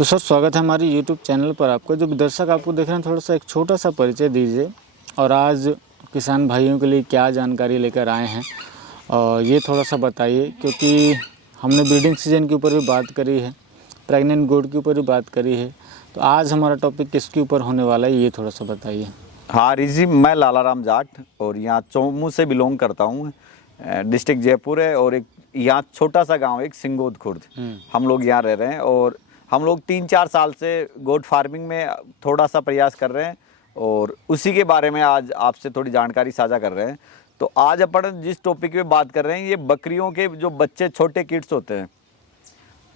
तो सर स्वागत है हमारी यूट्यूब चैनल पर आपका। जो दर्शक आपको देख रहे हैं, थोड़ा सा एक छोटा सा परिचय दीजिए और आज किसान भाइयों के लिए क्या जानकारी लेकर आए हैं और ये थोड़ा सा बताइए, क्योंकि हमने ब्रीडिंग सीजन के ऊपर भी बात करी है, प्रेग्नेंट गोट के ऊपर भी बात करी है, तो आज हमारा टॉपिक किसके ऊपर होने वाला है ये थोड़ा सा बताइए। हाँ ऋषि, मैं लालाराम जाट और यहाँ चौमू से बिलोंग करता हूँ। डिस्ट्रिक्ट जयपुर है और एक यहाँ छोटा सा गांव है, एक सिंगोद खुर्द। हम लोग यहाँ रह रहे हैं और हम लोग 3-4 साल से गोट फार्मिंग में थोड़ा सा प्रयास कर रहे हैं और उसी के बारे में आज आपसे थोड़ी जानकारी साझा कर रहे हैं। तो आज अपन जिस टॉपिक पे बात कर रहे हैं, ये बकरियों के जो बच्चे छोटे किड्स होते हैं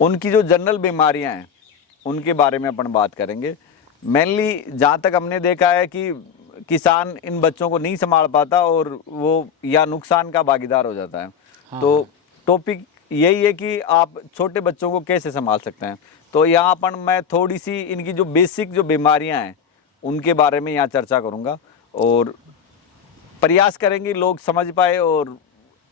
उनकी जो जनरल बीमारियां हैं उनके बारे में अपन बात करेंगे। मेनली जहाँ तक हमने देखा है कि किसान इन बच्चों को नहीं संभाल पाता और वो या नुकसान का भागीदार हो जाता है। हाँ। तो टॉपिक यही है कि आप छोटे बच्चों को कैसे संभाल सकते हैं। तो यहाँ पर मैं थोड़ी सी इनकी जो बेसिक जो बीमारियां हैं उनके बारे में यहाँ चर्चा करूँगा और प्रयास करेंगे लोग समझ पाए और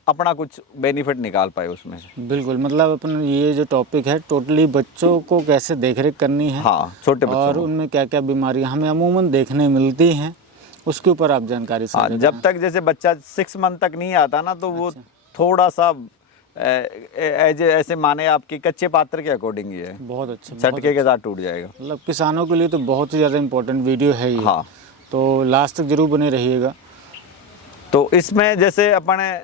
अपना कुछ बेनिफिट निकाल पाए उसमें से। बिल्कुल, मतलब अपन ये जो टॉपिक है टोटली बच्चों को कैसे देखरेख करनी है, हाँ, छोटे बच्चों और को। उनमें क्या क्या बीमारियां हमें अमूमन देखने मिलती हैं उसके ऊपर आप जानकारी हाँ, साझा जब तक जैसे बच्चा 6 मंथ तक नहीं आता ना, तो वो थोड़ा सा ऐसे माने आपके कच्चे पात्र के अकॉर्डिंग ही है, बहुत अच्छा, झटके के साथ टूट जाएगा। मतलब किसानों के लिए तो बहुत ही ज़्यादा इम्पोर्टेंट वीडियो है ये। हाँ, तो लास्ट तक जरूर बने रहिएगा। तो इसमें जैसे अपन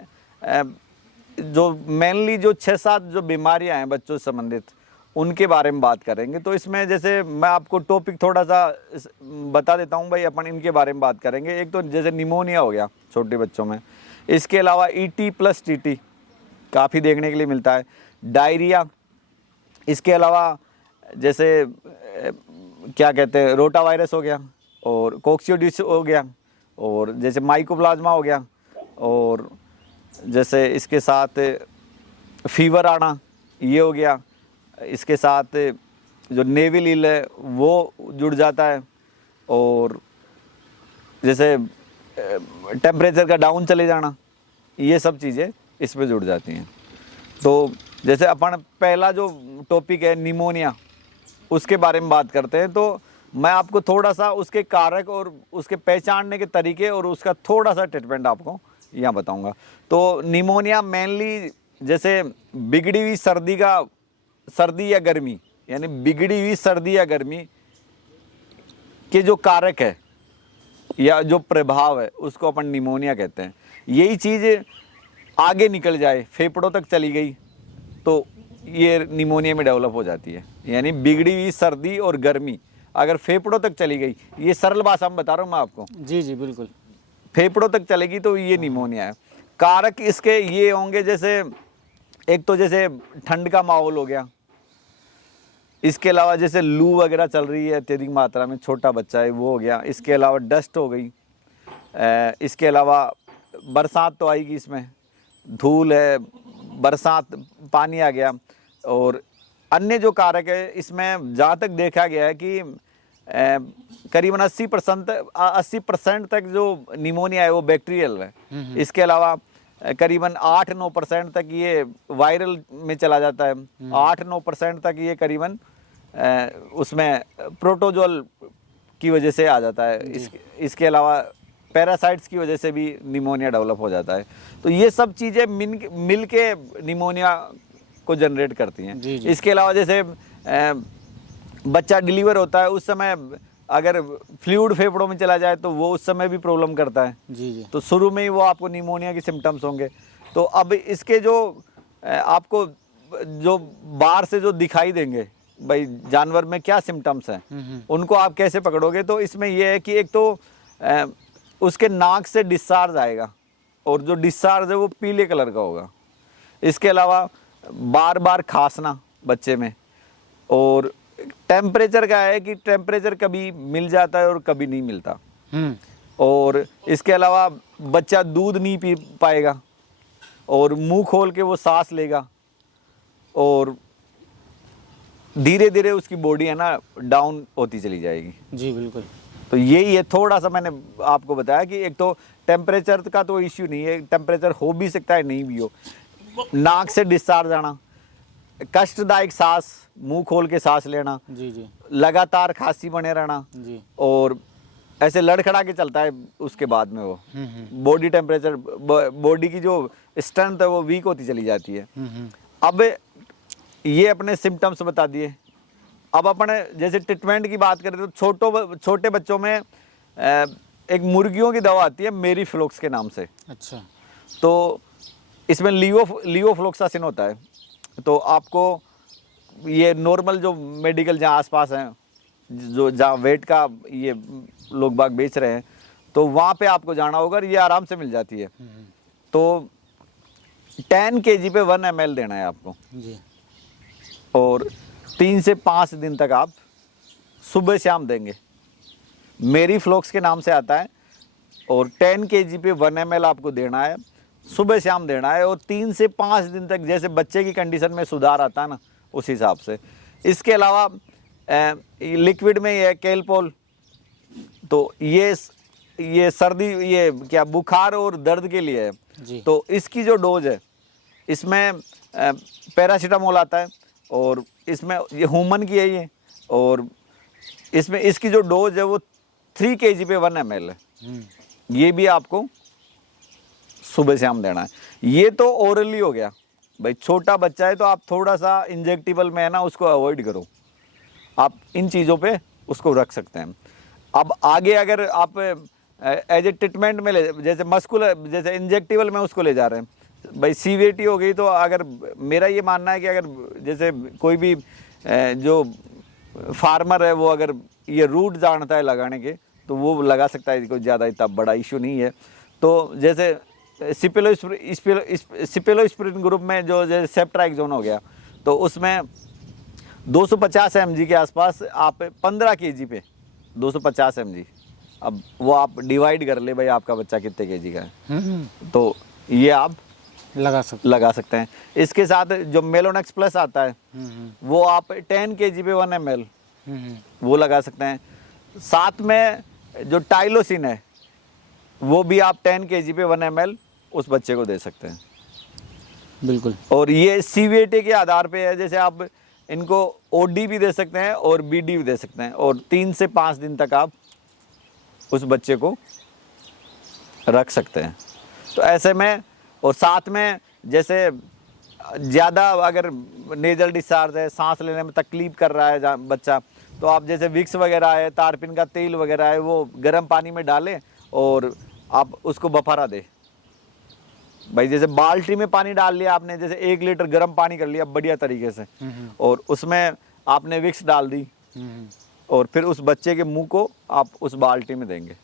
जो मेनली जो 6-7 जो बीमारियां हैं बच्चों से संबंधित उनके बारे में बात करेंगे। तो इसमें जैसे मैं आपको टॉपिक थोड़ा सा बता देता हूं भाई, अपन इनके बारे में बात करेंगे। एक तो जैसे निमोनिया हो गया छोटे बच्चों में, इसके अलावा ET+TT काफ़ी देखने के लिए मिलता है, डायरिया, इसके अलावा जैसे क्या कहते हैं रोटा वायरस हो गया और कोक्सियोडिस हो गया और जैसे माइकोप्लाज्मा हो गया और जैसे इसके साथ फीवर आना ये हो गया। इसके साथ जो नेविल इल है वो जुड़ जाता है और जैसे टेम्परेचर का डाउन चले जाना, ये सब चीज़ें इसमें जुड़ जाती हैं। तो जैसे अपन पहला जो टॉपिक है निमोनिया, उसके बारे में बात करते हैं। तो मैं आपको थोड़ा सा उसके कारक और उसके पहचानने के तरीके और उसका थोड़ा सा ट्रीटमेंट आपको यहाँ बताऊंगा। तो निमोनिया मेनली जैसे बिगड़ी हुई सर्दी या गर्मी, यानी बिगड़ी हुई सर्दी या गर्मी के जो कारक है या जो प्रभाव है उसको अपन निमोनिया कहते हैं। यही चीज़ आगे निकल जाए, फेफड़ों तक चली गई, तो ये निमोनिया में डेवलप हो जाती है। यानी बिगड़ी हुई सर्दी और गर्मी अगर फेफड़ों तक चली गई, ये सरल भाषा में बता रहा हूँ मैं आपको। जी जी बिल्कुल, फेफड़ों तक चलेगी तो ये निमोनिया है। कारक इसके ये होंगे, जैसे एक तो जैसे ठंड का माहौल हो गया, इसके अलावा जैसे लू वगैरह चल रही है अत्यधिक मात्रा में, छोटा बच्चा है वो हो गया। इसके अलावा डस्ट हो गई, इसके अलावा बरसात तो आएगी, इसमें धूल है, बरसात, पानी आ गया। और अन्य जो कारक है इसमें जहाँ तक देखा गया है कि करीबन 80% तक जो निमोनिया है वो बैक्टीरियल है। इसके अलावा करीबन 8-9% तक ये वायरल में चला जाता है। 8-9% तक ये करीबन उसमें प्रोटोजोल की वजह से आ जाता है। इसके अलावा पैरासाइट्स की वजह से भी निमोनिया डेवलप हो जाता है। तो ये सब चीज़ें मिल के निमोनिया को जनरेट करती हैं। इसके अलावा जैसे बच्चा डिलीवर होता है उस समय अगर फ्लूइड फेफड़ों में चला जाए तो वो उस समय भी प्रॉब्लम करता है। जी। तो शुरू में ही वो आपको निमोनिया के सिम्टम्स होंगे। तो अब इसके जो आपको जो बाहर से जो दिखाई देंगे भाई जानवर में क्या सिम्टम्स हैं, उनको आप कैसे पकड़ोगे। तो इसमें यह है कि एक तो उसके नाक से डिस्चार्ज आएगा और जो डिस्चार्ज है वो पीले कलर का होगा। इसके अलावा बार बार खांसना बच्चे में, और टेम्परेचर का है कि टेम्परेचर कभी मिल जाता है और कभी नहीं मिलता। और इसके अलावा बच्चा दूध नहीं पी पाएगा और मुंह खोल के वो सांस लेगा और धीरे धीरे उसकी बॉडी है ना डाउन होती चली जाएगी। जी बिल्कुल। तो यही है, थोड़ा सा मैंने आपको बताया कि एक तो टेम्परेचर का तो इश्यू नहीं है, टेम्परेचर हो भी सकता है नहीं भी हो। नाक से डिस्चार्ज आना, कष्टदायक सांस, मुंह खोल के सांस लेना, जी जी लगातार खांसी बने रहना, जी। और ऐसे लड़खड़ा के चलता है। उसके बाद में वो बॉडी टेम्परेचर, बॉडी की जो स्ट्रेंथ है वो वीक होती चली जाती है। अब ये अपने सिम्टम्स बता दिए। अब अपने जैसे ट्रीटमेंट की बात करें तो छोटे बच्चों में एक मुर्गियों की दवा आती है मेरी फ्लोक्स के नाम से। अच्छा। तो इसमें लियोफ्लोक्सासिन होता है। तो आपको ये नॉर्मल जो मेडिकल जहाँ आसपास हैं, जो जहाँ वेट का ये लोग बाग बेच रहे हैं, तो वहाँ पे आपको जाना होगा, ये आराम से मिल जाती है। तो 10 kg पे 1 ml देना है आपको, जी। और 3 से 5 दिन तक आप सुबह शाम देंगे। मेरी फ्लोक्स के नाम से आता है, और 10 kg पे 1 ml आपको देना है, सुबह शाम देना है, और 3 से 5 दिन तक, जैसे बच्चे की कंडीशन में सुधार आता है ना, उस हिसाब से। इसके अलावा लिक्विड में ये है कैलपोल। तो ये सर्दी, ये क्या बुखार और दर्द के लिए है। जी। तो इसकी जो डोज है, इसमें पैरासीटामोल आता है, और इसमें ये ह्यूमन की है ये, और इसमें इसकी जो डोज है वो 3 kg पे 1 ml है। ये भी आपको सुबह शाम देना है। ये तो ओरली हो गया भाई। छोटा बच्चा है तो आप थोड़ा सा इंजेक्टेबल में है ना, उसको अवॉइड करो। आप इन चीज़ों पे उसको रख सकते हैं। अब आगे अगर आप एज ए ट्रीटमेंट में जैसे मस्कुलर, जैसे इंजेक्टेबल में उसको ले जा रहे हैं भाई, सीवीटी हो गई, तो अगर मेरा ये मानना है कि अगर जैसे कोई भी जो फार्मर है वो अगर ये रूट जानता है लगाने के, तो वो लगा सकता है। कोई ज़्यादा इतना बड़ा इशू नहीं है। तो जैसे सिपेलोस्पिरिन ग्रुप में जो जैसे सेप्ट्राइक्सोन हो गया, तो उसमें 250 mg के आसपास आप 15 kg पे 250 mg। अब वो आप डिवाइड कर ले भाई, आपका बच्चा कितने kg का है, तो ये आप लगा सकते हैं। इसके साथ जो मेलोनेक्स प्लस आता है, वो आप 10 kg पे 1 ml वो लगा सकते हैं। साथ में जो टाइलोसिन है, वो भी आप 10 kg पे 1 ml उस बच्चे को दे सकते हैं। बिल्कुल। और ये सीवीटी के आधार पे है। जैसे आप इनको ओडी भी दे सकते हैं और बीडी भी दे सकते हैं, और 3 से 5 दिन तक आप उस बच्चे को रख सकते हैं। तो ऐसे में, और साथ में जैसे ज़्यादा अगर नेजल डिस्चार्ज है, सांस लेने में तकलीफ कर रहा है बच्चा, तो आप जैसे विक्स वगैरह है, तारपीन का तेल वगैरह है, वो गर्म पानी में डालें और आप उसको बफारा दें भाई। जैसे बाल्टी में पानी डाल लिया आपने, जैसे 1 लीटर गर्म पानी कर लिया बढ़िया तरीके से, और उसमें आपने विक्स डाल दी, और फिर उस बच्चे के मुंह को आप उस बाल्टी में देंगे,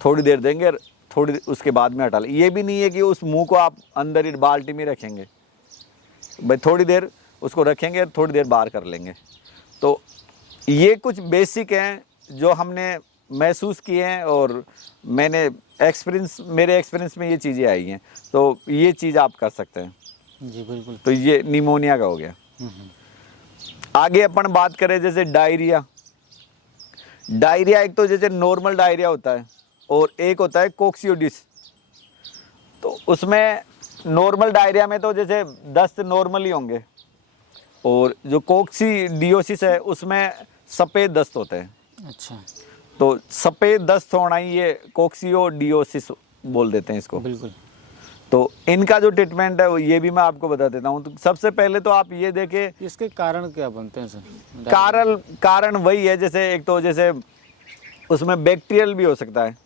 थोड़ी देर देंगे, थोड़ी उसके बाद में हटा लें। ये भी नहीं है कि उस मुंह को आप अंदर ही बाल्टी में रखेंगे भाई, थोड़ी देर उसको रखेंगे, थोड़ी देर बाहर कर लेंगे। तो ये कुछ बेसिक हैं जो हमने महसूस किए हैं, और मेरे एक्सपीरियंस में ये चीज़ें आई हैं। तो ये चीज़ आप कर सकते हैं। जी बिल्कुल। तो ये निमोनिया का हो गया। आगे अपन बात करें जैसे डायरिया। एक तो जैसे नॉर्मल डायरिया होता है, और एक होता है कोक्सियोडिस। तो उसमें नॉर्मल डायरिया में तो जैसे दस्त नॉर्मल ही होंगे, और जो कोक्सीडियोसिस है उसमें सफ़ेद दस्त होते हैं। अच्छा। तो सफ़ेद दस्त होना ही ये कोक्सियोडियोसिस बोल देते हैं इसको। बिल्कुल। तो इनका जो ट्रीटमेंट है वो ये भी मैं आपको बता देता हूँ। तो सबसे पहले तो आप ये देखें, इसके कारण क्या बनते हैं सर? कारण वही है, जैसे एक तो जैसे उसमें बैक्टीरियल भी हो सकता है।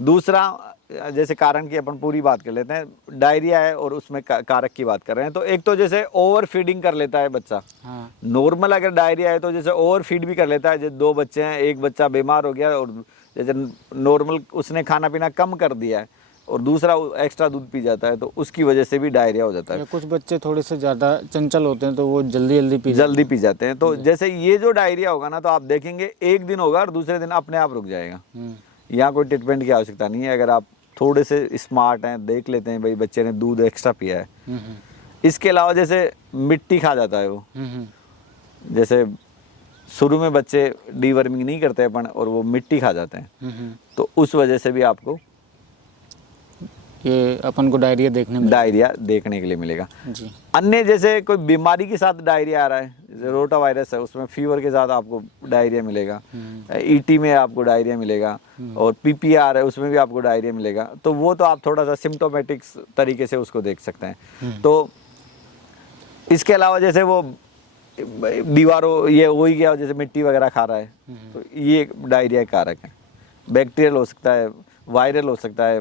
दूसरा, जैसे कारण की अपन पूरी बात कर लेते हैं। डायरिया है और उसमें कारक की बात कर रहे हैं। तो एक तो जैसे ओवर फीडिंग कर लेता है बच्चा। हाँ। नॉर्मल अगर डायरिया है तो जैसे ओवर फीड भी कर लेता है। जैसे 2 बच्चे हैं, एक बच्चा बीमार हो गया, और जैसे नॉर्मल उसने खाना पीना कम कर दिया है, और दूसरा एक्स्ट्रा दूध पी जाता है, तो उसकी वजह से भी डायरिया हो जाता है। या कुछ बच्चे थोड़े से ज़्यादा चंचल होते हैं, तो वो जल्दी पी जाते हैं। तो जैसे ये जो डायरिया होगा ना, तो आप देखेंगे 1 दिन होगा और दूसरे दिन अपने आप रुक जाएगा। यहाँ कोई ट्रीटमेंट की आवश्यकता नहीं है। अगर आप थोड़े से स्मार्ट हैं, देख लेते हैं भाई बच्चे ने दूध एक्स्ट्रा पिया है। इसके अलावा जैसे मिट्टी खा जाता है वो, जैसे शुरू में बच्चे डीवर्मिंग नहीं करते अपन, और वो मिट्टी खा जाते हैं, तो उस वजह से भी आपको ये अपन को डायरिया देखने में डायरिया देखने के लिए मिलेगा। जी। अन्य जैसे कोई बीमारी के साथ डायरिया आ रहा है, जैसे रोटा वायरस है, उसमें फीवर के साथ आपको डायरिया मिलेगा। ईटी में आपको डायरिया मिलेगा, और पीपीआर है उसमें भी आपको डायरिया मिलेगा। तो वो तो आप थोड़ा सा सिम्टोमेटिक तरीके से उसको देख सकते हैं। तो इसके अलावा जैसे वो दीवारों ये हो ही गया, जैसे मिट्टी वगैरह खा रहा है, तो ये एक डायरिया का कारक है। बैक्टीरियल हो सकता है, वायरल हो सकता है,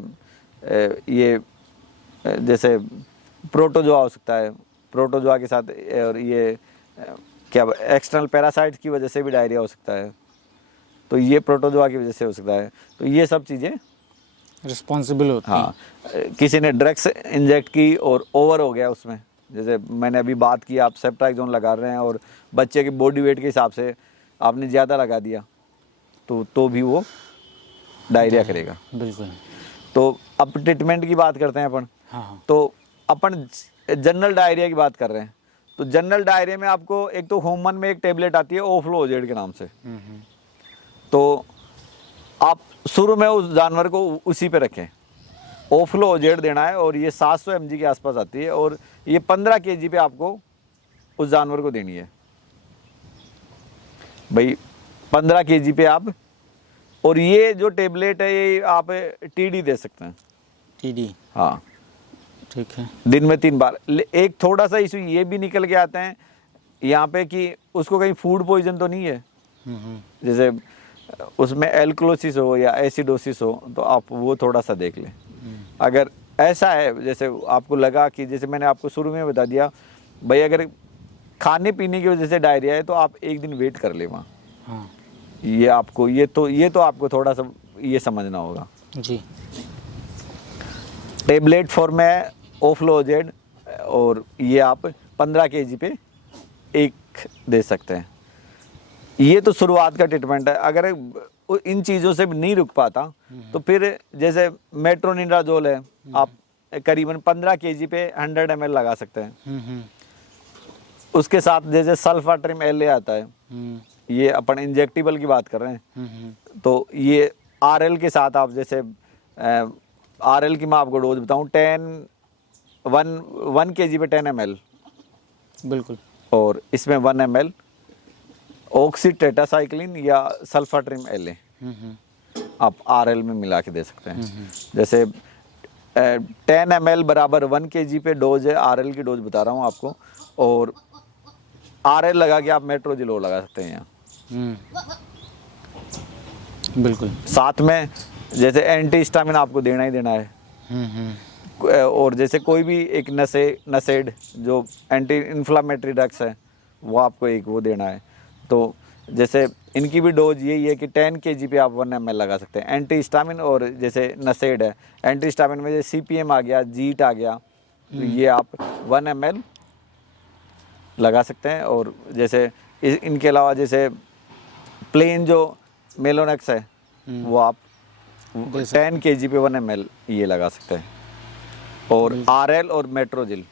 ये जैसे प्रोटोजोआ हो सकता है, प्रोटोजोआ के साथ, और ये क्या एक्सटर्नल पैरासाइट्स की वजह से भी डायरिया हो सकता है। तो ये प्रोटोजोआ की वजह से हो सकता है। तो ये सब चीज़ें रिस्पॉन्सिबल होती हैं। हाँ, किसी ने ड्रग्स इंजेक्ट की और ओवर हो गया उसमें, जैसे मैंने अभी बात की, आप सेप्ट्राक्सोन लगा रहे हैं और बच्चे के बॉडी वेट के हिसाब से आपने ज़्यादा लगा दिया, तो भी वो डायरिया करेगा। बिल्कुल। तो अब ट्रीटमेंट की बात करते हैं अपन। हाँ। तो अपन जनरल डायरिया की बात कर रहे हैं। तो जनरल डायरिया में आपको एक तो ह्यूमन में एक टेबलेट आती है ओफ्लोजेड के नाम से। तो आप शुरू में उस जानवर को उसी पे रखें, ओफ्लोजेड देना है, और ये 700 mg के आसपास आती है, और ये 15 kg पे आपको उस जानवर को देनी है भाई, 15 kg पे आप। और ये जो टेबलेट है ये आप टीडी दे सकते हैं। टीडी। हाँ, ठीक है। दिन में 3 बार। एक थोड़ा सा इशू ये भी निकल के आते हैं यहाँ पे कि उसको कहीं फूड पॉइजन तो नहीं है, जैसे उसमें एल्कलोसिस हो या एसिडोसिस हो, तो आप वो थोड़ा सा देख लें। अगर ऐसा है, जैसे आपको लगा कि, जैसे मैंने आपको शुरू में बता दिया भाई, अगर खाने पीने की वजह से डायरिया है तो आप एक दिन वेट कर ले वहाँ। हाँ। ये आपको ये तो आपको थोड़ा सा ये समझना होगा। जी। टेबलेट फॉर्म में ओफ्लोजेड, और ये आप 15 kg पे एक दे सकते हैं। ये तो शुरुआत का ट्रीटमेंट है। अगर इन चीज़ों से नहीं रुक पाता तो फिर जैसे मेट्रोनिडाजोल है, आप करीबन 15 kg पे 100 ml लगा सकते हैं। उसके साथ जैसे सल्फाट्रिम एल आता है, ये अपन इंजेक्टिबल की बात कर रहे हैं। तो ये आरएल के साथ आप, जैसे आरएल की मैं आपको डोज बताऊं, 1 kg पे 10 ml, बिल्कुल। और इसमें 1 ml ऑक्सीटेट्रासाइक्लिन या सल्फाट्रिम एल आप आरएल में मिला के दे सकते हैं। जैसे 10 ml बराबर 1 kg पे डोज है, आरएल की डोज बता रहा हूँ आपको, और आरएल लगा के आप मेट्रोजिलो लगा सकते हैं यहाँ। बिल्कुल। साथ में जैसे एंटी हिस्टामिन आपको देना ही देना है। और जैसे कोई भी एक नसेड जो एंटी इन्फ्लामेटरी ड्रग्स है, वो आपको एक वो देना है। तो जैसे इनकी भी डोज यही है कि 10 kg पे आप 1 ml लगा सकते हैं एंटी हिस्टामिन। और जैसे नसेड है, एंटी हिस्टामिन में जैसे CPM आ गया, जीट आ गया, तो ये आप 1 ml लगा सकते हैं। और जैसे इनके अलावा जैसे प्लेन जो मेलोनेक्स है, वो आप 10 kg पे 1 ml ये लगा सकते हैं। और आरएल और मेट्रोजिल।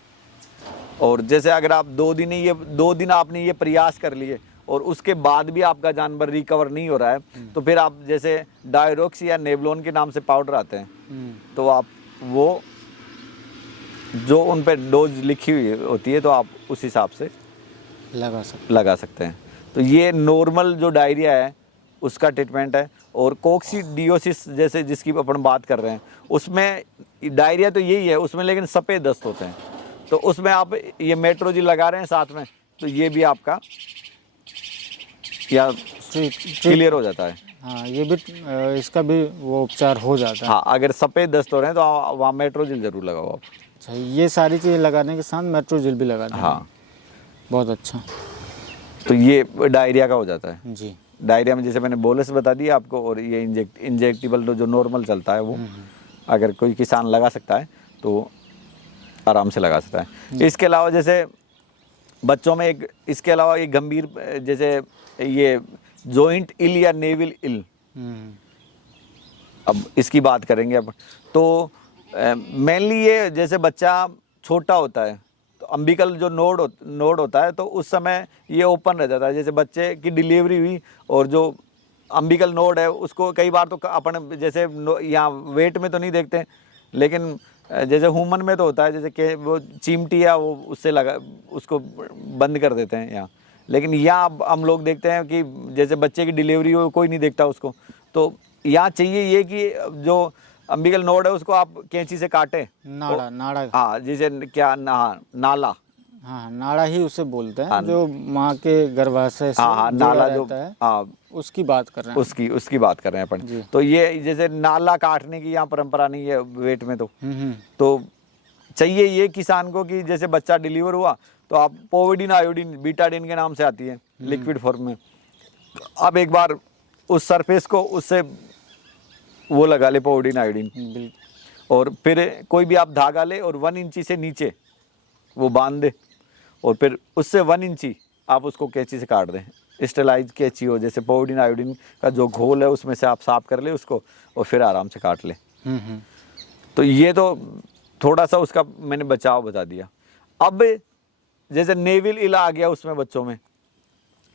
और जैसे अगर आप 2 दिन आपने ये प्रयास कर लिए और उसके बाद भी आपका जानवर रिकवर नहीं हो रहा है, तो फिर आप जैसे डायरोक्स या नेबलोन के नाम से पाउडर आते हैं, तो आप वो जो उन पे डोज लिखी हुई होती है, तो आप उस हिसाब से लगा सकते हैं। तो ये नॉर्मल जो डायरिया है उसका ट्रीटमेंट है। और कोक्सीडियोसिस जैसे जिसकी अपन बात कर रहे हैं, उसमें डायरिया तो यही है उसमें, लेकिन सफ़ेद दस्त होते हैं। तो उसमें आप ये मेट्रोजिल लगा रहे हैं साथ में, तो ये भी आपका या क्लियर हो जाता है। हाँ, ये भी इसका भी वो उपचार हो जाता है। हाँ, अगर सफ़ेद दस्त हो रहे हैं तो वहाँ मेट्रोजिल ज़रूर लगाओ आप। अच्छा, ये सारी चीज़ें लगाने के साथ मेट्रोजिल भी लगा दें। हाँ, बहुत अच्छा। तो ये डायरिया का हो जाता है। जी। डायरिया में जैसे मैंने बोलस बता दिया आपको, और ये इंजेक्टिबल जो नॉर्मल चलता है वो अगर कोई किसान लगा सकता है तो आराम से लगा सकता है। इसके अलावा जैसे बच्चों में इसके अलावा एक गंभीर जैसे ये जॉइंट इल या नेविल इल, अब इसकी बात करेंगे अब। तो मेनली ये जैसे बच्चा छोटा होता है तो अम्बिकल जो नोड होता है, तो उस समय ये ओपन रह जाता है। जैसे बच्चे की डिलीवरी हुई और जो अम्बिकल नोड है उसको कई बार तो अपन जैसे यहाँ वेट में तो नहीं देखते, लेकिन जैसे ह्यूमन में तो होता है जैसे कि वो चिमटी या वो उससे लगा उसको बंद कर देते हैं यहाँ, लेकिन यहाँ अब हम लोग देखते हैं कि जैसे बच्चे की डिलीवरी हो कोई नहीं देखता उसको, तो यहाँ चाहिए ये कि जो अम्बिकल नोड है उसको आप कैंची से काटें। नाड़ा नाड़ा हाँ जैसे क्या हाँ नाला, हाँ नाड़ा ही उसे बोलते हैं हाँ, जो माँ के गर्भाशय से हाँ जुड़ा नाला जो रहता है, हाँ उसकी बात कर रहे हैं। उसकी बात कर रहे हैं अपन। जी। तो ये जैसे नाला काटने की यहाँ परंपरा नहीं है वेट में, तो चाहिए ये किसान को कि जैसे बच्चा डिलीवर हुआ तो आप पोविडीन आयोडीन बीटाडीन के नाम से आती है लिक्विड फॉर्म में, आप एक बार उस सरफेस को उससे वो लगा ले पोविडीन आयोडीन, बिल्कुल। और फिर कोई भी आप धागा ले और 1 इंची से नीचे वो बांध दे, और फिर उससे 1 इंची आप उसको कैंची से काट दें। स्टेलाइज कैंची हो, जैसे पोविडीन आयोडीन का जो घोल है उसमें से आप साफ कर ले उसको और फिर आराम से काट ले। तो ये तो थोड़ा सा उसका मैंने बचाव बता दिया। अब जैसे नेविल इला आ गया उसमें बच्चों में,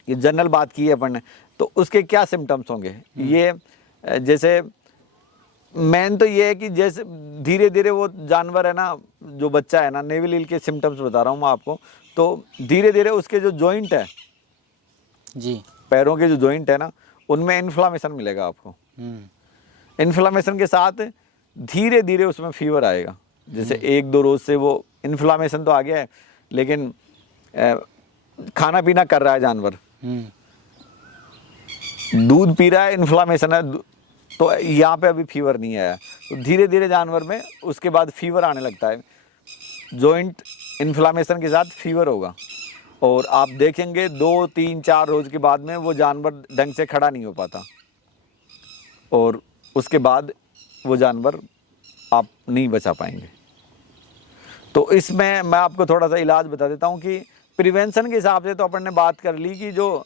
ये जनरल बात की है अपन ने, तो उसके क्या सिम्टम्स होंगे? ये जैसे मेन तो ये है कि जैसे धीरे धीरे वो जानवर है ना, जो बच्चा है ना, नेविल इल के सिम्टम्स बता रहा हूँ मैं आपको, तो धीरे धीरे उसके जो जॉइंट है जी, पैरों के जो जॉइंट है ना, उनमें इन्फ्लामेशन मिलेगा आपको। इन्फ्लामेशन के साथ धीरे धीरे उसमें फीवर आएगा। जैसे 1-2 रोज से वो इन्फ्लामेशन तो आ गया है, लेकिन खाना पीना कर रहा है जानवर, दूध पी रहा है, इन्फ्लामेशन है, तो यहाँ पे अभी फीवर नहीं आया, तो धीरे धीरे जानवर में उसके बाद फीवर आने लगता है। जॉइंट इन्फ्लामेशन के साथ फीवर होगा, और आप देखेंगे 2-3-4 रोज के बाद में वो जानवर ढंग से खड़ा नहीं हो पाता, और उसके बाद वो जानवर आप नहीं बचा पाएंगे। तो इसमें मैं आपको थोड़ा सा इलाज बता देता हूँ कि प्रिवेंशन के हिसाब से तो अपन ने बात कर ली कि जो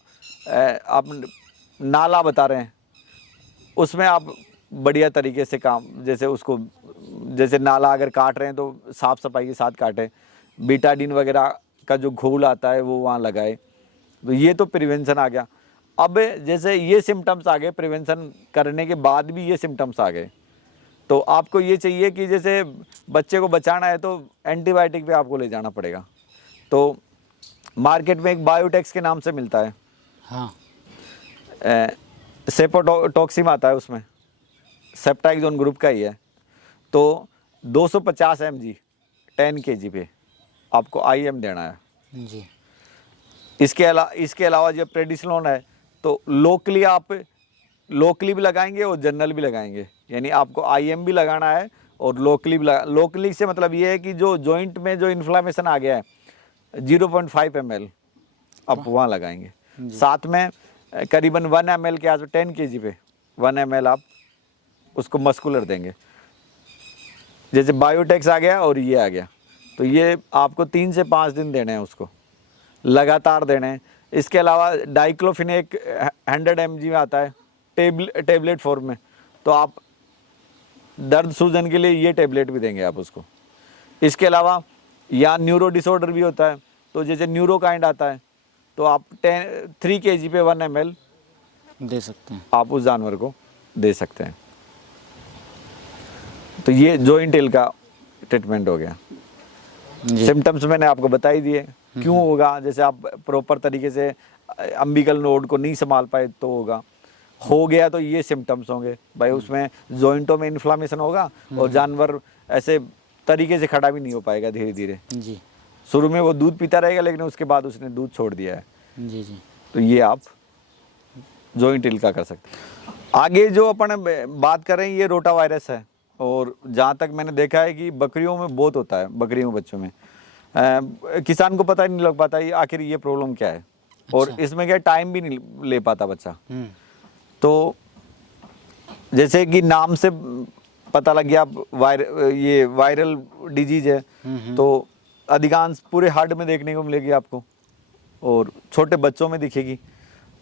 आप नाला बता रहे हैं उसमें आप बढ़िया तरीके से काम, जैसे उसको जैसे नाला अगर काट रहे हैं तो साफ सफाई के साथ काटें, बीटाडीन वगैरह का जो घोल आता है वो वहाँ लगाए, तो ये तो प्रिवेंशन आ गया। अब जैसे ये सिम्टम्स आ गए, प्रिवेंशन करने के बाद भी ये सिम्टम्स आ गए, तो आपको ये चाहिए कि जैसे बच्चे को बचाना है तो एंटीबायोटिक पे आपको ले जाना पड़ेगा। तो मार्केट में एक बायोटेक्स के नाम से मिलता है, हाँ, सेपोटॉक्सिम आता है, उसमें सेप्टाइक्सोन ग्रुप का ही है। तो 250 mg 10 kg पे आपको IM देना है जी। इसके अलावा जब प्रेडिसलोन है तो लोकली आप लोकली भी लगाएंगे और जनरल भी लगाएंगे, यानी आपको IM भी लगाना है और लोकली भी लोकली से मतलब ये है कि जो जॉइंट में जो इन्फ्लामेशन आ गया है 0.5 ml आप वहाँ लगाएंगे, साथ में करीबन 1 ml के आसपास 10 kg पे 1 ml आप उसको मस्कुलर देंगे। जैसे बायोटेक्स आ गया और ये आ गया, तो ये आपको 3 से 5 दिन देने हैं, उसको लगातार देने हैं। इसके अलावा डाइक्लोफिनेक 100 mg में आता है टेबलेट फॉर्म में, तो आप दर्द सूजन के लिए ये टेबलेट भी देंगे आप उसको। इसके अलावा या न्यूरो डिसऑर्डर भी होता है, तो जैसे न्यूरोकाइंड आता है तो आप 3 kg पे 1 ml दे सकते हैं, आप उस जानवर को दे सकते हैं। तो ये जॉइंट इल का ट्रीटमेंट हो गया। सिम्टम्स मैंने आपको बता ही दिए क्यों होगा, जैसे आप प्रॉपर तरीके से अम्बिकल नोड को नहीं संभाल पाए तो होगा, हो गया तो ये सिम्टम्स होंगे भाई, उसमें जॉइंटों में इन्फ्लामेशन होगा और जानवर ऐसे तरीके से खड़ा भी नहीं हो पाएगा धीरे धीरे जी शुरू में वो दूध पीता रहेगा, लेकिन उसके बाद उसने दूध छोड़ दिया है। जी जी। तो ये आप जॉइंट इल का कर सकते हैं। आगे जो अपन बात कर रहे हैं ये रोटा वायरस है, और जहाँ तक मैंने देखा है कि बकरियों में बहुत होता है, बकरियों बच्चों में किसान को पता ही नहीं लग पाता ये आखिर ये प्रॉब्लम क्या है, और इसमें क्या टाइम भी नहीं ले पाता बच्चा। तो जैसे कि नाम से पता लग गया ये वायरल डिजीज है, तो अधिकांश पूरे हार्ट में देखने को मिलेगी आपको और छोटे बच्चों में दिखेगी,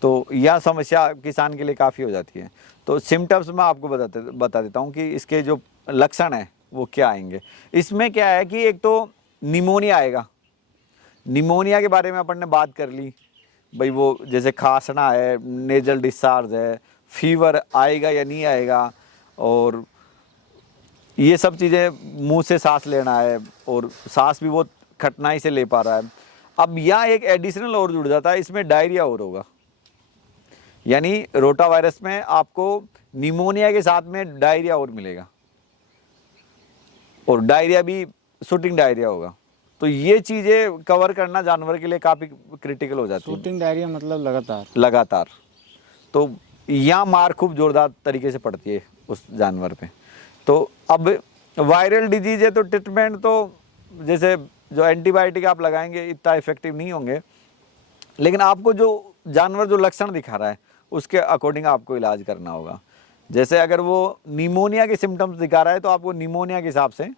तो यह समस्या किसान के लिए काफ़ी हो जाती है। तो सिम्टम्स मैं आपको बता देता हूँ कि इसके जो लक्षण हैं वो क्या आएंगे। इसमें क्या है कि एक तो निमोनिया आएगा, निमोनिया के बारे में अपन ने बात कर ली भाई, वो जैसे खांसना है, नेजल डिस्चार्ज है, फीवर आएगा या नहीं आएगा, और ये सब चीज़ें, मुंह से सांस लेना है और सांस भी बहुत कठिनाई से ले पा रहा है। अब यहाँ एक एडिशनल और जुड़ जाता है, इसमें डायरिया और होगा। यानी रोटा वायरस में आपको निमोनिया के साथ में डायरिया और मिलेगा, और डायरिया भी शूटिंग डायरिया होगा। तो ये चीज़ें कवर करना जानवर के लिए काफ़ी क्रिटिकल हो जाती है। शूटिंग डायरिया मतलब लगातार। लगातार, तो यहाँ मार खूब जोरदार तरीके से पड़ती है उस जानवर पे। तो अब वायरल डिजीज है तो ट्रीटमेंट तो जैसे जो एंटीबायोटिक आप लगाएंगे इतना इफेक्टिव नहीं होंगे, लेकिन आपको जो जानवर जो लक्षण दिखा रहा है उसके अकॉर्डिंग आपको इलाज करना होगा। जैसे अगर वो निमोनिया के सिम्टम्स दिखा रहा है तो आपको निमोनिया के हिसाब से,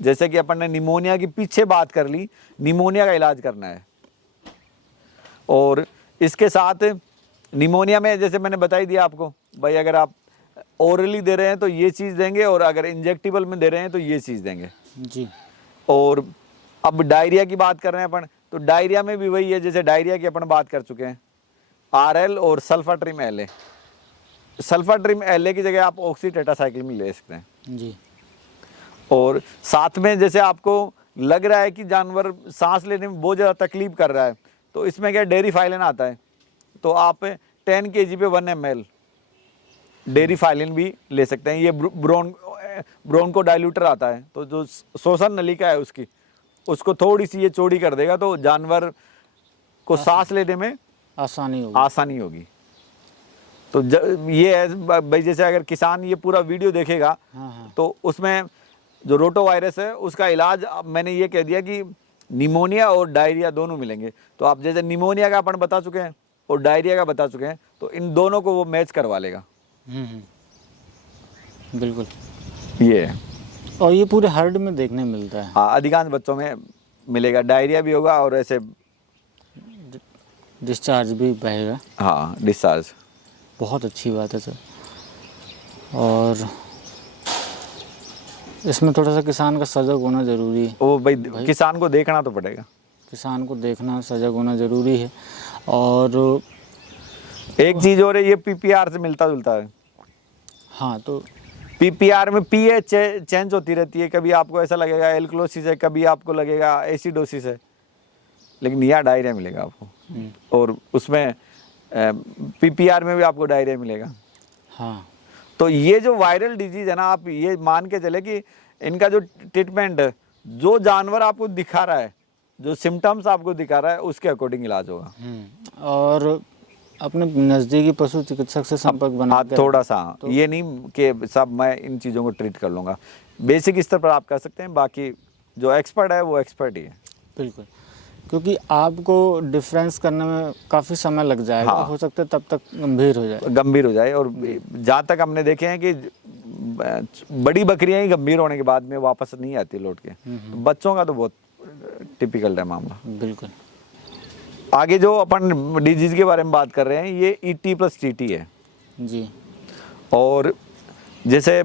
जैसे कि अपन ने निमोनिया की पीछे बात कर ली, निमोनिया का इलाज करना है। और इसके साथ निमोनिया में जैसे मैंने बता ही दिया आपको, भाई अगर आप ओरली दे रहे हैं तो ये चीज़ देंगे, और अगर इंजेक्टेबल में दे रहे हैं तो ये चीज़ देंगे जी। और अब डायरिया की बात कर रहे हैं अपन, तो डायरिया में भी वही है, जैसे डायरिया की अपन बात कर चुके हैं, RL और सल्फाट्रिम LA। सल्फाट्रिम LA की जगह आप ऑक्सीटेट्रासाइक्लिन में ले सकते हैं जी। और साथ में जैसे आपको लग रहा है कि जानवर सांस लेने में बहुत ज़्यादा तकलीफ कर रहा है, तो इसमें क्या डेरिफाइलिन आता है, तो आप 10 kg पे 1 ml डेरिफाइलिन भी ले सकते हैं। ये ब्रोंको डाइल्यूटर आता है, तो जो श्वसन नलिका है उसको थोड़ी सी ये चौड़ी कर देगा, तो जानवर को सांस लेने में आसानी होगी। तो ये है भाई, जैसे अगर किसान ये पूरा वीडियो देखेगा तो उसमें जो रोटो वायरस है उसका इलाज मैंने ये कह दिया कि निमोनिया और डायरिया दोनों मिलेंगे। तो आप जैसे निमोनिया का अपन बता चुके हैं और डायरिया का बता चुके हैं, तो इन दोनों को वो मैच करवा लेगा। बिल्कुल, ये है। और ये पूरे हर्ड में देखने मिलता है। हाँ, अधिकांश बच्चों में मिलेगा, डायरिया भी होगा और ऐसे डिस्चार्ज भी बहेगा। हाँ, डिस्चार्ज। बहुत अच्छी बात है सर। और इसमें थोड़ा सा किसान का सजग होना ज़रूरी है। वो भाई किसान को देखना तो पड़ेगा, किसान को देखना, सजग होना ज़रूरी है। और एक चीज़ और है, ये PPR से मिलता जुलता है। हाँ, तो PPR में pH चेंज होती रहती है, कभी आपको ऐसा लगेगा एल्कलोसिस है, कभी आपको लगेगा एसिडोसिस है, लेकिन यहाँ डायरिया मिलेगा आपको। और उसमें PPR में भी आपको डायरिया मिलेगा। हाँ, तो ये जो वायरल डिजीज है ना, आप ये मान के चले कि इनका जो ट्रीटमेंट है, जो जानवर आपको दिखा रहा है, जो सिम्टम्स आपको दिखा रहा है, उसके अकॉर्डिंग इलाज होगा। और अपने नज़दीकी पशु चिकित्सक से संपर्क बना के थोड़ा सा तो ये नहीं कि सब मैं इन चीज़ों को ट्रीट कर लूँगा, बेसिक स्तर पर आप कर सकते हैं, बाकी जो एक्सपर्ट है वो एक्सपर्ट ही है। बिल्कुल, क्योंकि आपको डिफरेंस करने में काफ़ी समय लग जाएगा। हाँ। हो सकता है तब तक गंभीर हो जाए। और जहाँ तक हमने देखे हैं कि बड़ी बकरियां ही गंभीर होने के बाद में वापस नहीं आती लौट के, बच्चों का तो बहुत टिपिकल है मामला। बिल्कुल। आगे जो अपन डिजीज के बारे में बात कर रहे हैं, ये ET+TT है जी। और जैसे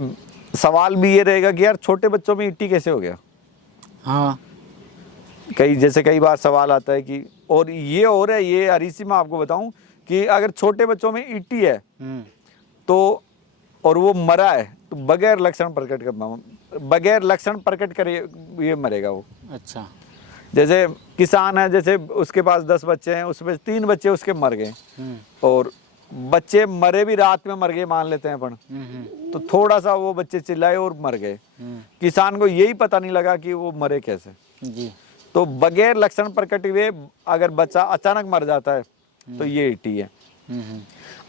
सवाल भी ये रहेगा कि यार छोटे बच्चों में ET कैसे हो गया। हाँ, कई बार सवाल आता है कि, और ये और है, ये हरीसी मैं आपको बताऊं कि अगर छोटे बच्चों में ET है तो और वो मरा है तो बगैर लक्षण प्रकट करे ये मरेगा वो। अच्छा। जैसे किसान है, जैसे उसके पास 10 बच्चे हैं, उसमें 3 बच्चे उसके मर गए, और बच्चे मरे भी रात में मर गए मान लेते हैं अपन, तो थोड़ा सा वो बच्चे चिल्लाए और मर गए, किसान को यही पता नहीं लगा कि वो मरे कैसे जी। तो बगैर लक्षण प्रकट हुए अगर बच्चा अचानक मर जाता है तो ये ET है।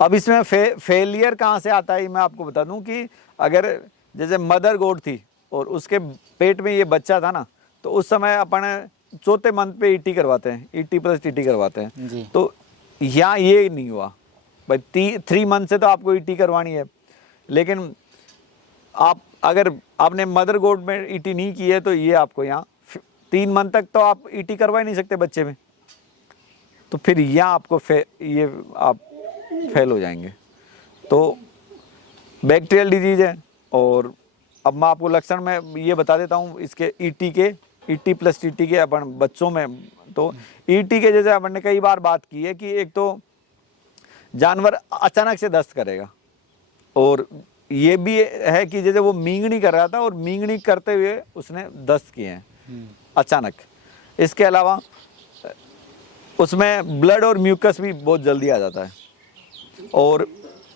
अब इसमें फेलियर कहाँ से आता है मैं आपको बता दूं कि अगर जैसे मदर गोट थी और उसके पेट में ये बच्चा था ना, तो उस समय अपन चौथे मंथ पे ET करवाते हैं, ET+TT करवाते हैं जी। तो यहाँ ये नहीं हुआ भाई, 3 मंथ से तो आपको ET करवानी है, लेकिन आप अगर आपने मदर गोट में ET नहीं की है तो ये आपको यहाँ 3 मंथ तक तो आप ET करवा ही नहीं सकते बच्चे में, तो फिर यहाँ आपको ये आप फेल हो जाएंगे। तो बैक्टीरियल डिजीज है। और अब मैं आपको लक्षण में ये बता देता हूँ इसके ET+TT के अपन बच्चों में। तो ET के जैसे अपन ने कई बार बात की है कि एक तो जानवर अचानक से दस्त करेगा और ये भी है कि जैसे वो मींगनी कर रहा था और मींगनी करते हुए उसने दस्त किए हैं अचानक। इसके अलावा उसमें ब्लड और म्यूकस भी बहुत जल्दी आ जाता है। और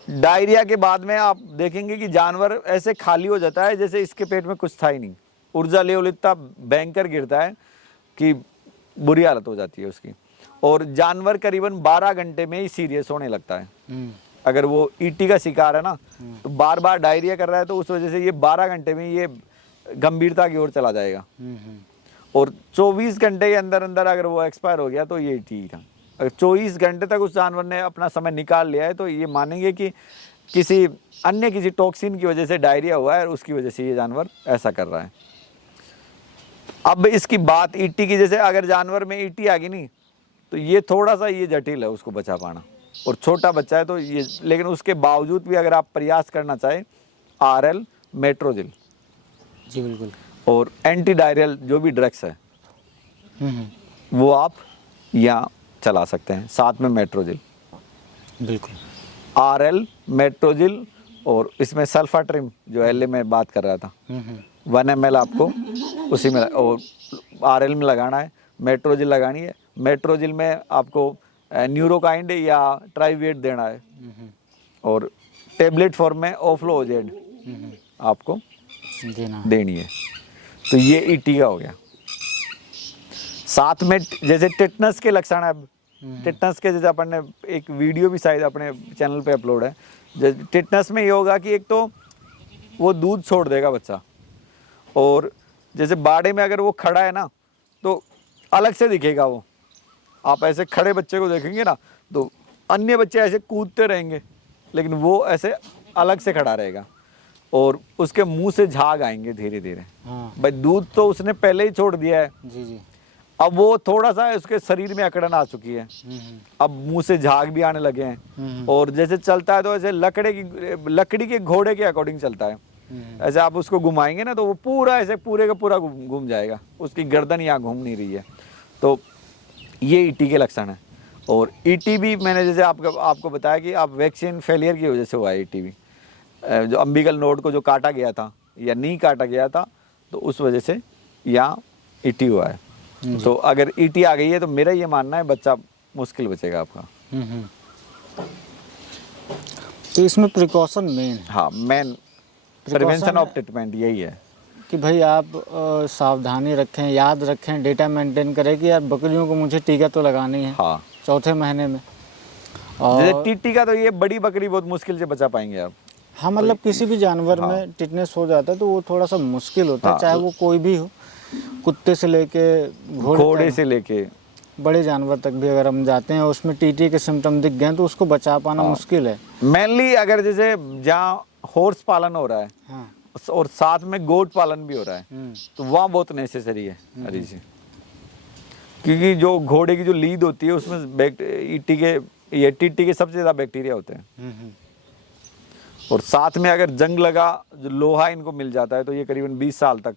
डायरिया के बाद में आप देखेंगे कि जानवर ऐसे खाली हो जाता है जैसे इसके पेट में कुछ था ही नहीं। ऊर्जा लेवल इतना भयंकर गिरता है कि बुरी हालत हो जाती है उसकी। और जानवर करीबन 12 घंटे में ही सीरियस होने लगता है। अगर वो ईटी का शिकार है ना, तो बार बार डायरिया कर रहा है, तो उस वजह से ये 12 घंटे में ये गंभीरता की ओर चला जाएगा। और 24 घंटे के अंदर अंदर अगर वो एक्सपायर हो गया तो ये ठीक है। अगर 24 घंटे तक उस जानवर ने अपना समय निकाल लिया है तो ये मानेंगे कि किसी टॉक्सिन की वजह से डायरिया हुआ है और उसकी वजह से ये जानवर ऐसा कर रहा है। अब इसकी बात ईटी की, जैसे अगर जानवर में ईटी आ गई नहीं तो ये थोड़ा सा ये जटिल है उसको बचा पाना, और छोटा बच्चा है तो ये, लेकिन उसके बावजूद भी अगर आप प्रयास करना चाहें आरएल, मेट्रोजिल जी बिल्कुल, और एंटी डायरियल जो भी ड्रग्स है वो आप यहाँ चला सकते हैं, साथ में मेट्रोजिल। बिल्कुल आरएल, मेट्रोजिल और इसमें सल्फाट्रिम जो एल में बात कर रहा था 1 ml आपको उसी में, और आरएल में लगाना है, मेट्रोजिल लगानी है। मेट्रोजिल में आपको न्यूरोकाइंड या ट्राइवेट देना है, और टेबलेट फॉर्म में ओफ्लोजेड आपको देनी है। तो ये ईटी का हो गया। साथ में जैसे टेटनस के लक्षण है, टेटनस के जैसे अपन ने एक वीडियो भी शायद अपने चैनल पे अपलोड है। जैसे टेटनस में ये होगा कि एक तो वो दूध छोड़ देगा बच्चा, और जैसे बाड़े में अगर वो खड़ा है ना तो अलग से दिखेगा वो। आप ऐसे खड़े बच्चे को देखेंगे ना तो अन्य बच्चे ऐसे कूदते रहेंगे, लेकिन वो ऐसे अलग से खड़ा रहेगा, और उसके मुंह से झाग आएंगे धीरे धीरे। भाई दूध तो उसने पहले ही छोड़ दिया है जी जी, अब वो थोड़ा सा उसके शरीर में अकड़न आ चुकी है, अब मुंह से झाग भी आने लगे हैं, और जैसे चलता है तो ऐसे लकड़ी के घोड़े के अकॉर्डिंग चलता है। ऐसे आप उसको घुमाएंगे ना तो वो पूरा ऐसे पूरे का पूरा घूम जाएगा, उसकी गर्दन यहाँ घूम नहीं रही है। तो ये ईटी के लक्षण है। और ईटी भी मैंने जैसे आपको बताया कि आप वैक्सीन फेलियर की वजह से हुआ है ईटी भी, जो अम्बिकल नोड को जो काटा गया था या नहीं काटा गया था तो उस वजह से यहाँ ईटी हुआ है। तो अगर ईटी आ गई है तो मेरा ये मानना है बच्चा मुश्किल बचेगा आपका। तो इसमें प्रिकॉशन मेन, हाँ मेन प्रिवेंशन ऑफ ट्रीटमेंट यही है कि भाई आप सावधानी रखें, याद रखें, डेटा मेंटेन करें कि यार बकरियों को मुझे टीका तो लगानी है। हाँ, चौथे महीने में। जैसे टीटी का तो ये बड़ी बकरी बहुत मुश्किल से बचा पाएंगे आप। हाँ मतलब किसी भी जानवर में टिटनेस हो जाता है तो वो थोड़ा सा मुश्किल होता है, चाहे वो कोई भी हो, कुत्ते से लेके घोड़े से लेके बड़े जानवर तक भी अगर हम जाते हैं उसमें टीटी के सिम्टम दिख गए तो उसको बचा पाना मुश्किल है। मेनली अगर जैसे जहाँ हॉर्स पालन हो रहा है हाँ। और साथ में गोट पालन भी हो रहा है तो वहाँ बहुत नेसेसरी है हरी जी, क्योंकि जो घोड़े की जो लीद होती है उसमें टीटी के सबसे ज़्यादा बैक्टीरिया होते हैं। और साथ में अगर जंग लगा जो लोहा इनको मिल जाता है तो ये करीबन 20 साल तक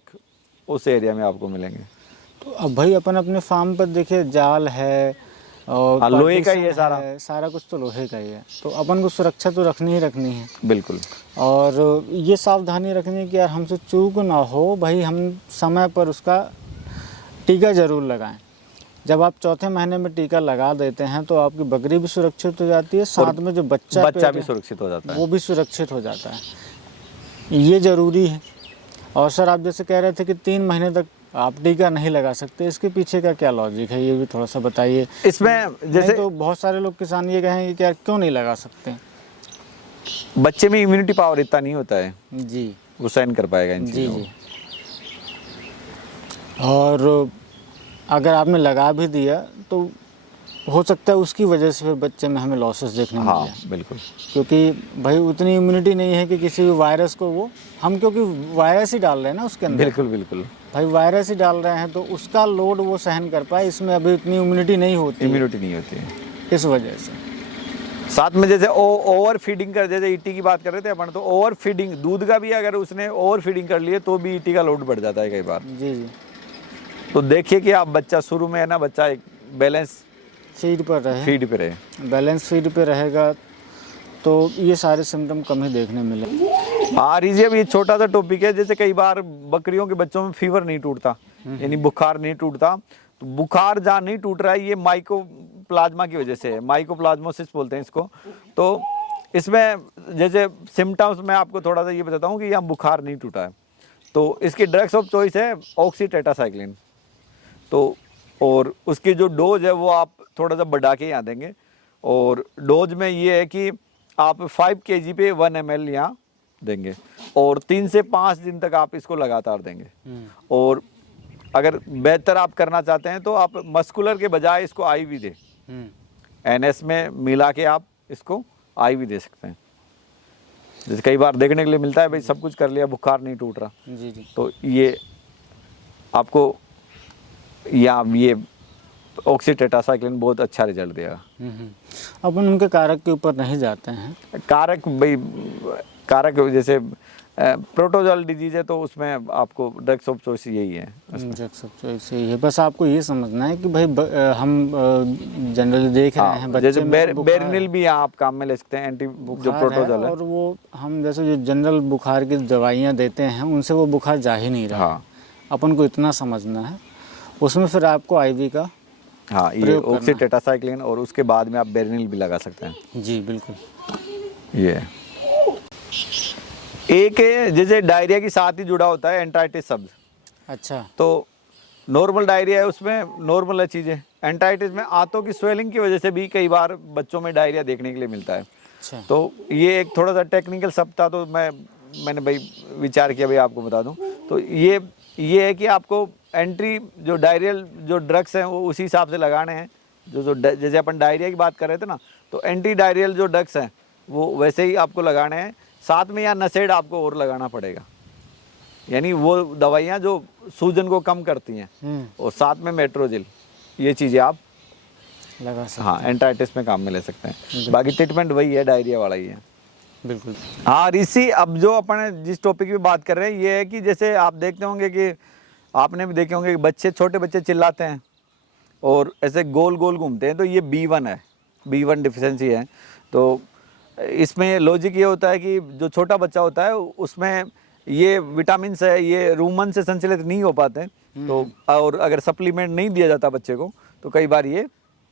उस एरिया में आपको मिलेंगे। तो अब भाई अपन अपने फार्म पर देखिए जाल है और लोहे का ही है सारा कुछ तो लोहे का ही है, तो अपन को सुरक्षा तो रखनी ही रखनी है। बिल्कुल। और ये सावधानी रखनी है कि यार हमसे चूक ना हो, भाई हम समय पर उसका टीका ज़रूर लगाएं। जब आप चौथे महीने में टीका लगा देते हैं तो आपकी बकरी भी सुरक्षित हो जाती है, साथ में जो बच्चा भी सुरक्षित हो जाता है, वो भी सुरक्षित हो जाता है। ये ज़रूरी है। और सर आप जैसे कह रहे थे कि 3 महीने तक आप टीका नहीं लगा सकते, इसके पीछे का क्या लॉजिक है, ये भी थोड़ा सा बताइए। इसमें जैसे तो बहुत सारे लोग किसान ये कहेंगे कि यार क्यों नहीं लगा सकते, बच्चे में इम्यूनिटी पावर इतना नहीं होता है जी, वो सहन कर पाएगा इन जी जी। और अगर आपने लगा भी दिया तो हो सकता है उसकी वजह से फिर बच्चे में हमें लॉसेस देखने मिल जाए। बिल्कुल, क्योंकि भाई उतनी इम्यूनिटी नहीं है कि किसी भी वायरस को वो हम, क्योंकि वायरस ही डाल रहे हैं ना उसके अंदर। बिल्कुल बिल्कुल भाई वायरस ही डाल रहे हैं तो उसका लोड वो सहन कर पाए, इसमें अभी इतनी इम्यूनिटी नहीं होती है इस वजह से। साथ में जैसे ओवर फीडिंग कर, जैसे ईटी की बात कर रहे थे अपन, तो ओवर फीडिंग दूध का भी अगर उसने ओवर फीडिंग कर लिए तो भी ईटी का लोड बढ़ जाता है कई बार। जी जी। तो देखिए कि आप बच्चा शुरू में है ना, बच्चा एक बैलेंस फीड पर रहे, बैलेंस फीड पे रहेगा तो ये सारे सिम्टम कम ही देखने मिले। हाँ रीजी, अब ये छोटा सा टॉपिक है। जैसे कई बार बकरियों के बच्चों में फीवर नहीं टूटता, यानी बुखार नहीं टूटता। तो बुखार जहाँ नहीं टूट रहा है, ये माइकोप्लाज्मा की वजह से है, माइकोप्लाज्मोसिस बोलते हैं इसको। तो इसमें जैसे सिम्टम्स मैं आपको थोड़ा सा ये बताता हूँ कि यहाँ बुखार नहीं टूटा है, तो इसकी ड्रग्स ऑफ चॉइस है ऑक्सीटेट्रासाइक्लिन। तो और उसकी जो डोज है वो आप थोड़ा सा बढ़ा के यहाँ देंगे। और डोज में ये है कि आप 5 kg पे 1 ml यहाँ देंगे, और 3 से 5 दिन तक आप इसको लगातार देंगे। और अगर बेहतर आप करना चाहते हैं तो आप मस्कुलर के बजाय इसको IV दें, NS में मिला के आप इसको IV दे सकते हैं। जैसे कई बार देखने के लिए मिलता है भाई सब कुछ कर लिया, बुखार नहीं टूट रहा, जी जी। तो ये आपको या ये ऑक्सीटेट्रासाइक्लिन बहुत अच्छा रिजल्ट देगा। अब उनके कारक के ऊपर नहीं जाते हैं। कारक भाई, कारक जैसे प्रोटोजोल डिजीज है तो उसमें आपको ड्रग्स ऑफ चॉइस यही है। ड्रग्स ऑफ चॉइस यही है। बस आपको ये समझना है कि भाई हम जनरली देख रहे हैं बच्चे जैसे में बुखार बेरनिल भी यहाँ आप काम में ले सकते हैं, एंटी जो बुखार प्रोटोजोल है। और वो हम जैसे जो जनरल बुखार की दवाइयाँ देते हैं उनसे वो बुखार जा ही नहीं रहा। हाँ अपन को इतना समझना है। उसमें फिर आपको IV का हाँ, ये प्रयोग करना है। ऑक्सीटेट्रासाइक्लिन, और उसके बाद में आप बेरनिल भी लगा सकते हैं। जी बिल्कुल। ये एक है जैसे डायरिया के साथ ही जुड़ा होता है एंटाइटिस शब्द। अच्छा। तो नॉर्मल डायरिया है, उसमें नॉर्मल है चीज़ें। एंटाइटिस में आंतों की स्वेलिंग की वजह से भी कई बार बच्चों में डायरिया देखने के लिए मिलता है। अच्छा। तो ये एक थोड़ा सा टेक्निकल शब्द था, तो मैंने भाई विचार किया भाई आपको बता दूं। तो ये है कि आपको एंट्री जो डायरियल जो ड्रग्स हैं वो उसी हिसाब से लगाने हैं। जो जैसे अपन डायरिया की बात कर रहे थे ना, तो एंटी डायरियल जो ड्रग्स हैं वो वैसे ही आपको लगाने हैं। साथ में यहाँ नसेड आपको और लगाना पड़ेगा, यानी वो दवाइयाँ जो सूजन को कम करती हैं, और साथ में मेट्रोजिल, ये चीज़ें आप लगा सकते हाँ एंटाइटिस में काम में ले सकते हैं। बाकी ट्रीटमेंट वही है, डायरिया वाला ही है। बिल्कुल। हाँ ऋषि, अब जो अपन जिस टॉपिक पे बात कर रहे हैं ये है कि जैसे आप देखते होंगे कि आपने भी देखे होंगे कि बच्चे, छोटे बच्चे चिल्लाते हैं और ऐसे गोल गोल घूमते हैं, तो ये B1 है, B1 डिफिशिएंसी है। तो इसमें लॉजिक ये होता है कि जो छोटा बच्चा होता है उसमें ये विटामिन है, ये रूमन से संचालित नहीं हो पाते, तो और अगर सप्लीमेंट नहीं दिया जाता बच्चे को तो कई बार ये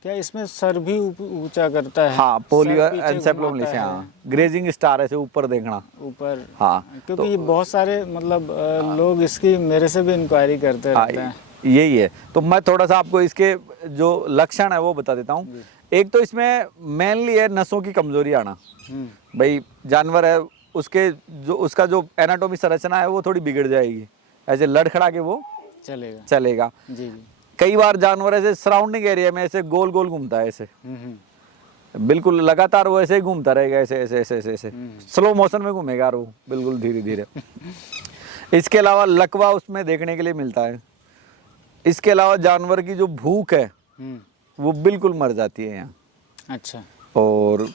क्या इसमें सर भी ऊंचा करता है? हाँ, पोलियो सर पीछे एन्सेफेलोमिस, घुमाता है। हाँ, ग्रेजिंग स्टार ऐसे ऊपर देखना ऊपर। हाँ, क्योंकि ये बहुत सारे मतलब लोग इसकी मेरे से भी इंक्वायरी करते रहते हैं। यही है। तो मैं थोड़ा सा आपको इसके जो लक्षण है वो बता देता हूँ। एक तो इसमें मेनली है नसों की कमजोरी आना। भाई जानवर है, उसके जो उसका जो एनाटॉमी संरचना है वो थोड़ी बिगड़ जाएगी, ऐसे लड़खड़ा के वो चलेगा। जी जी। कई बार जानवर ऐसे सराउंडिंग एरिया में ऐसे गोल गोल घूमता है, ऐसे बिल्कुल लगातार वो ऐसे ही घूमता रहेगा, ऐसे ऐसे ऐसे ऐसे ऐसे स्लो मोशन में घूमेगा वो, बिल्कुल धीरे धीरे। इसके अलावा लकवा उसमें देखने के लिए मिलता है। इसके अलावा जानवर की जो भूख है वो बिल्कुल मर जाती है यहाँ। अच्छा। और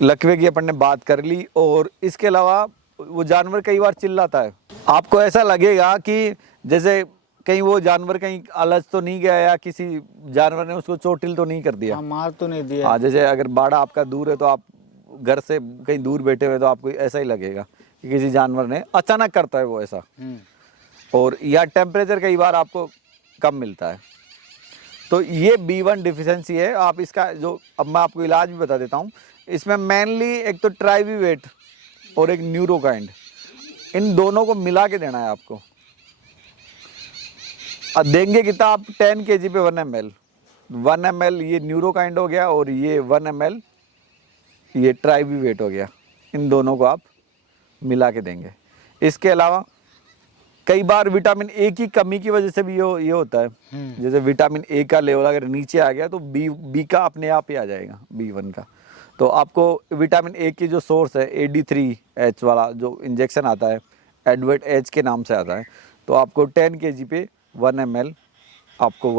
लकवे की अपन ने बात कर ली। और इसके अलावा वो जानवर कई बार चिल्लाता है, आपको ऐसा लगेगा कि जैसे कहीं वो जानवर कहीं अलग तो नहीं गया या किसी जानवर ने उसको चोटिल तो नहीं कर दिया। हाँ, मार तो नहीं दिया। हाँ, जैसे अगर बाड़ा आपका दूर है तो आप घर से कहीं दूर बैठे हुए तो आपको ऐसा ही लगेगा कि किसी जानवर ने अचानक करता है वो ऐसा। और या टेम्परेचर कई बार आपको कम मिलता है, तो ये B1 डिफिशिएंसी है। आप इसका जो अब मैं आपको इलाज भी बता देता हूँ। इसमें मेनली एक तो ट्राइवीवेट और एक न्यूरोकाइंड, इन दोनों को मिला के देना है आपको। अब देंगे कितना आप 10 kg पे 1 ml ये न्यूरोकाइंड हो गया, और ये 1 ml ये ट्राइवीवेट हो गया। इन दोनों को आप मिला के देंगे। इसके अलावा कई बार विटामिन A की कमी की वजह से भी ये होता है। जैसे विटामिन A का लेवल अगर नीचे आ गया तो बी का अपने आप ही आ जाएगा, B1 का। तो आपको विटामिन A की जो सोर्स है AD3H वाला जो इंजेक्शन आता है, एडवर्ट एच के नाम से आता है, तो आपको 10 kg पे 1 ml आपको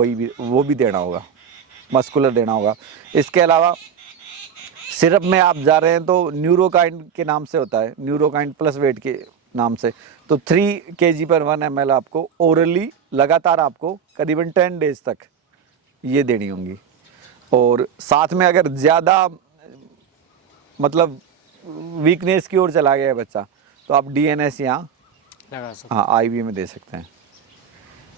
वो भी देना होगा, मस्कुलर देना होगा। इसके अलावा सिरप में आप जा रहे हैं तो न्यूरोकाइंड के नाम से होता है, न्यूरोकाइंड प्लस वेट के नाम से, तो 3 kg पर 1 ml आपको ओरली लगातार आपको करीबन 10 डेज तक ये देनी होंगी। और साथ में अगर ज़्यादा मतलब वीकनेस की ओर चला गया है बच्चा, तो आप DNS यहाँ लगा सकते हाँ IV में दे सकते हैं।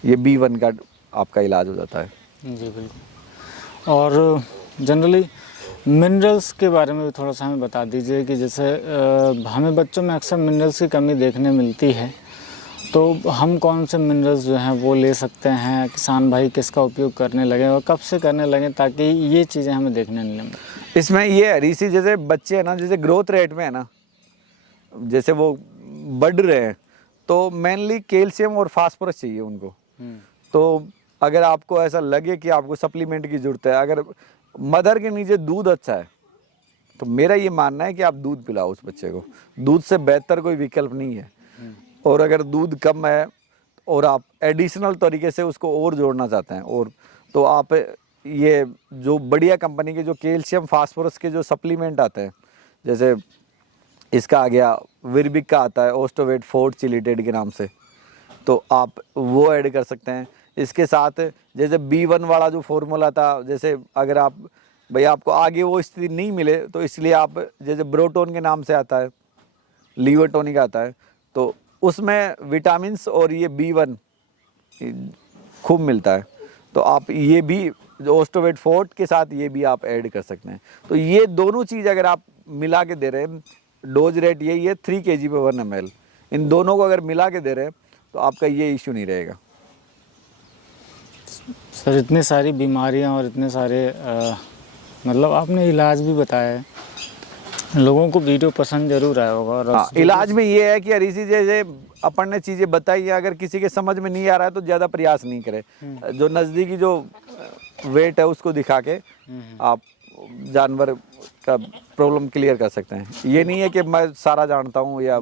ये B1 का आपका इलाज हो जाता है। हैं। जी बिल्कुल। और जनरली मिनरल्स के बारे में भी थोड़ा सा हमें बता दीजिए कि जैसे हमें बच्चों में अक्सर मिनरल्स की कमी देखने मिलती है, तो हम कौन से मिनरल्स जो हैं वो ले सकते हैं, किसान भाई किसका उपयोग करने लगे और कब से करने लगे ताकि ये चीज़ें हमें देखने नहीं मिलें? इसमें ये है ऋषि, जैसे बच्चे हैं ना, जैसे ग्रोथ रेट में है ना, जैसे वो बढ़ रहे हैं, तो मेनली कैल्शियम और फास्फोरस चाहिए उनको। तो अगर आपको ऐसा लगे कि आपको सप्लीमेंट की ज़रूरत है, अगर मदर के नीचे दूध अच्छा है, तो मेरा ये मानना है कि आप दूध पिलाओ उस बच्चे को। दूध से बेहतर कोई विकल्प नहीं है। और अगर दूध कम है और आप एडिशनल तरीके से उसको और जोड़ना चाहते हैं, और तो आप ये जो बढ़िया कंपनी के जो कैल्शियम फास्फोरस के जो सप्लीमेंट आते हैं, जैसे इसका आ गया विर्बिक का आता है, ओस्टोवेट फोर्ट चिलिटेड के नाम से, तो आप वो ऐड कर सकते हैं। इसके साथ जैसे B1 वाला जो फॉर्मूला था, जैसे अगर आप भाई आपको आगे वो स्थिति नहीं मिले, तो इसलिए आप जैसे ब्रोटोन के नाम से आता है, लीवर टॉनिक आता है, तो उसमें विटामिन्स और ये B1 खूब मिलता है। तो आप ये भी ओस्टोवेट फोर्ट के साथ ये भी आप ऐड कर सकते हैं। तो ये दोनों चीज़ अगर आप मिला के दे रहे हैं, डोज रेट यही है 3 kg पे 1 ml, इन दोनों को अगर मिला के दे रहे हैं तो आपका ये इश्यू नहीं रहेगा। सर इतनी सारी बीमारियां और इतने सारे मतलब आपने इलाज भी बताया है, लोगों को वीडियो पसंद जरूर आया होगा। और हाँ, इलाज में ये है कि ऋषि जैसे अपन ने चीज़ें बताई है, अगर किसी के समझ में नहीं आ रहा है तो ज़्यादा प्रयास नहीं करे, जो नज़दीकी जो वेट है उसको दिखा के आप जानवर का प्रॉब्लम क्लियर कर सकते हैं। ये नहीं है कि मैं सारा जानता हूँ, या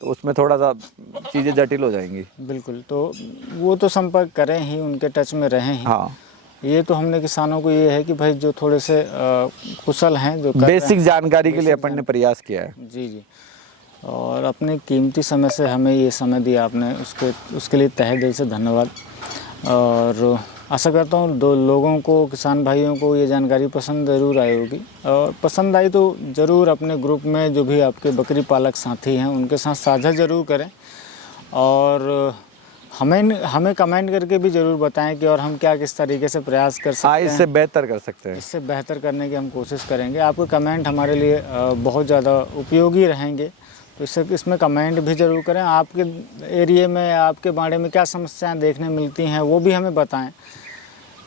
तो उसमें थोड़ा सा चीज़ें जटिल हो जाएंगी। बिल्कुल, तो वो तो संपर्क करें ही, उनके टच में रहें ही। हाँ, ये तो हमने किसानों को ये है कि भाई जो थोड़े से कुशल हैं, जो कर बेसिक रहे हैं, जानकारी के लिए अपन ने प्रयास किया है। जी जी, और अपने कीमती समय से हमें ये समय दिया आपने, उसके लिए तहे दिल से धन्यवाद। और आशा करता हूँ दो लोगों को, किसान भाइयों को ये जानकारी पसंद ज़रूर आई होगी, और पसंद आई तो ज़रूर अपने ग्रुप में जो भी आपके बकरी पालक साथी हैं उनके साथ साझा ज़रूर करें, और हमें कमेंट करके भी ज़रूर बताएं कि और हम क्या किस तरीके से प्रयास कर सकते हैं, इससे बेहतर कर सकते हैं। इससे बेहतर करने की हम कोशिश करेंगे। आपके कमेंट हमारे लिए बहुत ज़्यादा उपयोगी रहेंगे, तो इसमें कमेंट भी ज़रूर करें। आपके एरिया में, आपके बाड़े में क्या समस्याएं देखने मिलती हैं वो भी हमें बताएं,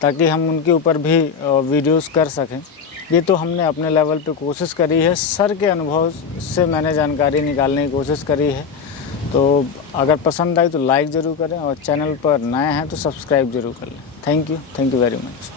ताकि हम उनके ऊपर भी वीडियोस कर सकें। ये तो हमने अपने लेवल पे कोशिश करी है, सर के अनुभव से मैंने जानकारी निकालने की कोशिश करी है। तो अगर पसंद आई तो लाइक ज़रूर करें, और चैनल पर नए हैं तो सब्सक्राइब ज़रूर कर लें। Thank you very much.